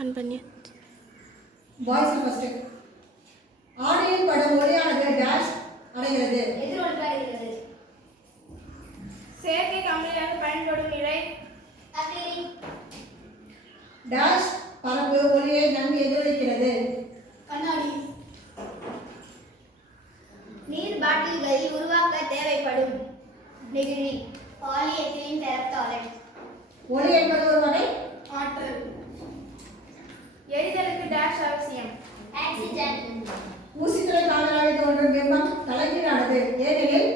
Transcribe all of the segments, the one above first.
On பண்ணி voice first. ஆடியில் படும் ஒளியானது டேஷ் அடைகிறது. எதிரொலிப்பு அடைகிறது. செயற்கை கம்பளியாக பயன்படும் இழை அக்ரிலிக். டேஷ் பரப்பு ஒளியை நன்கு எதிரொலிக்கிறது. கண்ணாடி. நீர் பாட்டில்களில் உருவாக்க தேவைப்படும் நெகிழி. பாலிஎத்திலீன் டெராப்தாலேட். ஒளி என்பது ஒரு வகை ஆற்றல். எரிதலுக்கு டேஷ் அவசியம். ஆக்சிஜன். ஊசித்துளை காதலாக தோன்றும் பிம்பம் தலைகீழானது. ஏனெனில்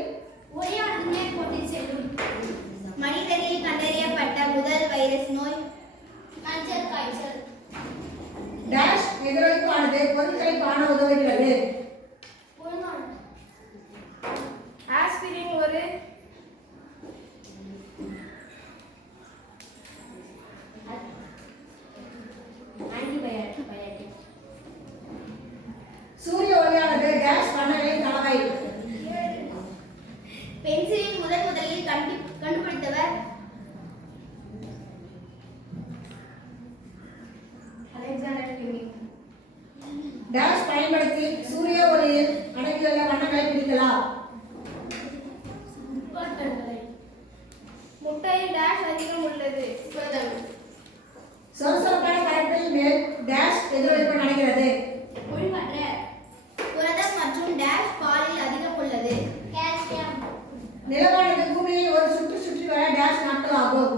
ஒளியானது நேர்கோட்டில் செல்லும். மனிதனில் கண்டறியப்பட்ட முதல் வைரஸ் நோய் மஞ்சள் காய்ச்சல். டேஷ் எதிரொலிப்பானது பொருட்களை காண உதவுகிறது. ஆஸ்பிரின் ஒரு ஆன்டிபயோட்டிக். சூரிய ஒளியானது டேஷ் வண்ணங்களின் கலவை. பென்சிலின் முதலில் கண்டுபிடித்தவர் அலெக்சாண்டர் ஃபிளெமிங். டேஷ் பயன்படுத்தி சூரிய ஒளியில் அடங்கியுள்ள வண்ணங்களை பிரிக்கலாம். முட்டையில் டேஷ் அதிகம் உள்ளது. புரதம். சொரசொரப்பான பரப்பில் மேல் டேஷ் எதிரொலிப்பு நடக்கிறது. ஒளிமற்ற. புரதம் மற்றும் டேஷ் பாலில் அதிகம் உள்ளது. கால்சியம். நிலவானது பூமியை ஒரு சுற்றி வர டேஷ் நாட்கள் ஆகும்.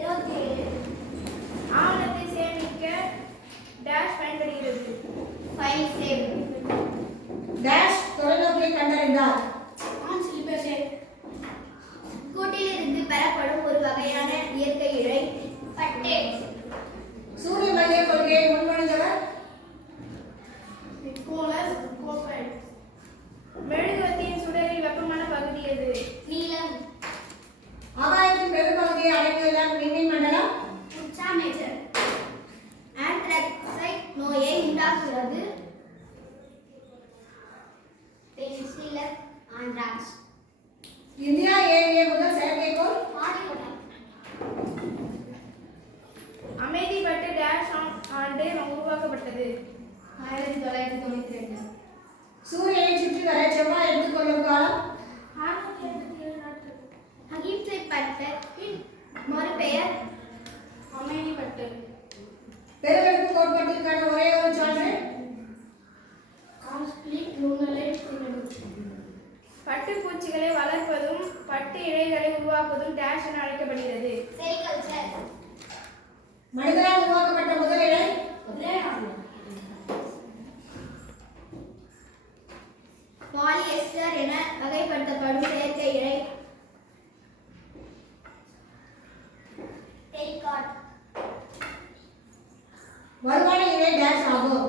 27. ஆவணத்தை சேமிக்க டேஷ் பயன்படுகிறது. File save. டேஷ் தொலைநோக்கியை கண்டறிந்தார். கூட்டிலிருந்து பெறப்படும் ஒரு வகையான இயற்கை இழை பட்டை. சூரிய மைய கொள்கையை முன்மொழிந்தவர் நிக்கோலஸ் கோப்பர்ட். மெழுகுவர்த்தியின் சுடரில் வெப்பமான பகுதி எது? நீலம். ஆகாயத்தின் பெரும்பகுதியை அடங்கியுள்ள விண்மீன் மண்டலம் உச்சாமேஜர். ஆந்த்ராக்சைட் நோயை உண்டாக்குகிறது. Penicillin anthrax. இந்தியா ஏவிய முதல் செயற்கைக்கோள் ஆடியோடா. அமைதிப்பட்டு டேஷ் ஆண்டு உருவாக்கப்பட்டது. 1992. சூரியனை சுற்றி வர செவ்வாய் எடுத்துக்கொள்ளும் காலம் 687 நாட்கள். அகிம்சை பட்டத்தின் மறுபெயர் அமைதிப்பட்டு. பெருவெடுப்பு கோட்பாட்டிற்கான ஒரே ஒரு சான்று காஸ்பிளிக் நுண்ணலை சிறப்பு. பட்டுப்பூச்சிகளை வளர்ப்பதும் பட்டு இழைகளை உருவாக்குவதும் டேஷ் என அழைக்கப்படுகிறது. செரிகல்ச்சர். மனிதனால் உருவாக்கப்பட்ட முதல் இழை பாலியஸ்டர் என வகைப்படுத்தப்படும் செயற்கை இழை டெரிகாட். வலுவான இழை டேஷ் ஆகும்.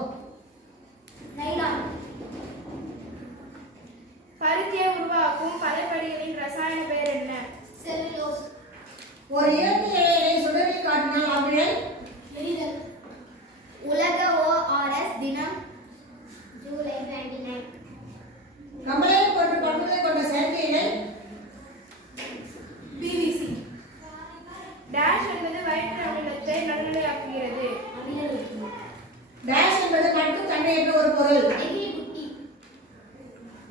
நைலான். பருத்தியை உருவாக்கும் பதைப்படிகளின் ரசாயன பெயர் என்ன? செல்லுலோஸ். ஒரு இறப்பு இழையை சுடரில் காட்டினால் அவ்விழை எரிதல். உலக ஓஆர்எஸ் தினம் ஜூலை 29. கமலையை போன்ற பண்புகளை கொண்ட செயற்கை இழை பிவிசி. டேஷ் என்பது வயிற்று அமிலத்தை நடுநிலையாக்குகிறது. டேஷ் என்பது மட்டும் தன்மையற்ற ஒரு பொருள். நெகிழிபுட்டி.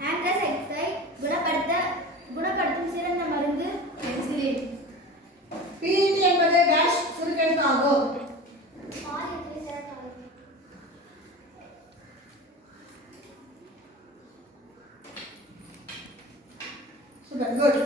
ஆந்த்ராக்சைட்ஸை குணப்படுத்தும் சிறந்த மருந்து பென்சிலின். PET என்பது டேஷ் சுருக்கெழுத்து ஆகும். Super good.